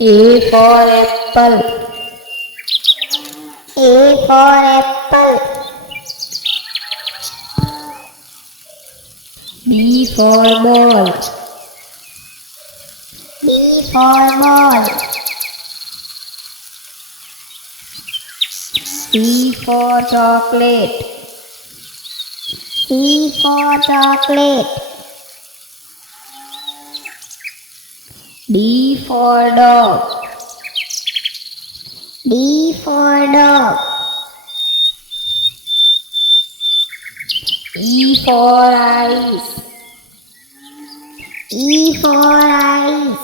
A for apple. A for apple. B for ball. B for ball. C for chocolate. C for chocolate. D for dog. D for dog. E for eyes. E for eyes.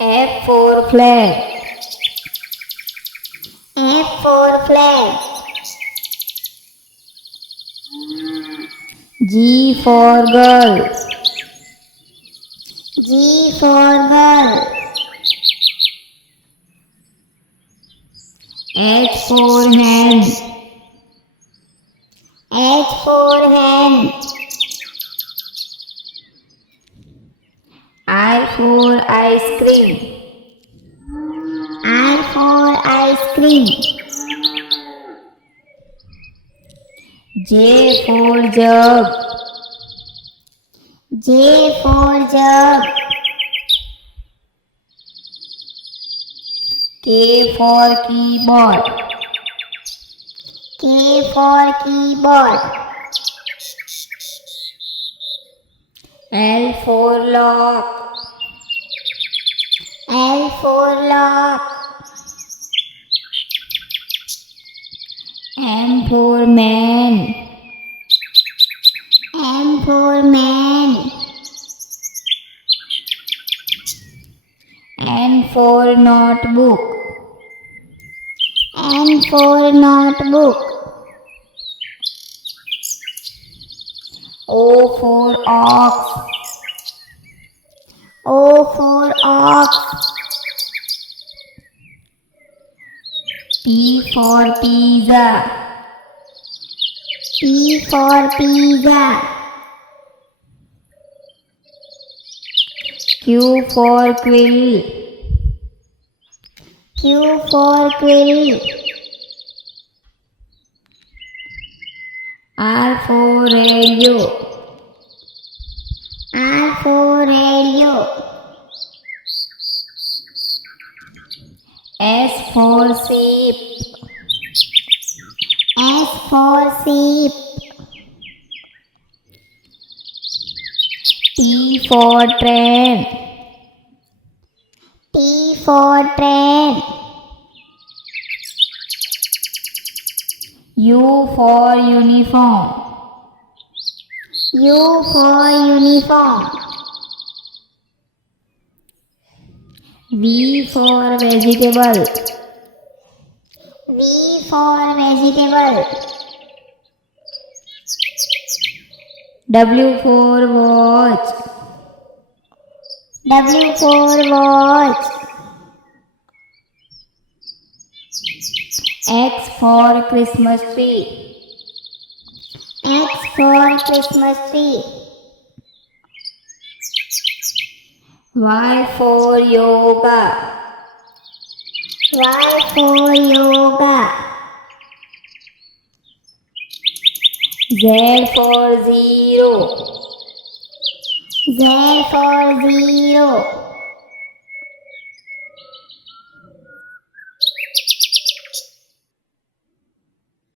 F for flag. F for flag. G for girl. G for girl. H for hand. H for hand. I for ice cream. I for ice cream. J for jug. J for jug. K for keyboard. K for keyboard. L for lock. L for lock. M for man. M for man. N for notebook. N for notebook. O for ox. O for ox. P for pizza. P for pizza. Q for quill. Q for quill. R for radio. R for radio. S for sheep. S for sheep. T for train. T for train. U for uniform. U for uniform. V for vegetable. V for vegetable. W for watch. W for watch. X for Christmas tree. X for Christmas tree. Y for yoga. Y for yoga. Z for zero. Z for zero.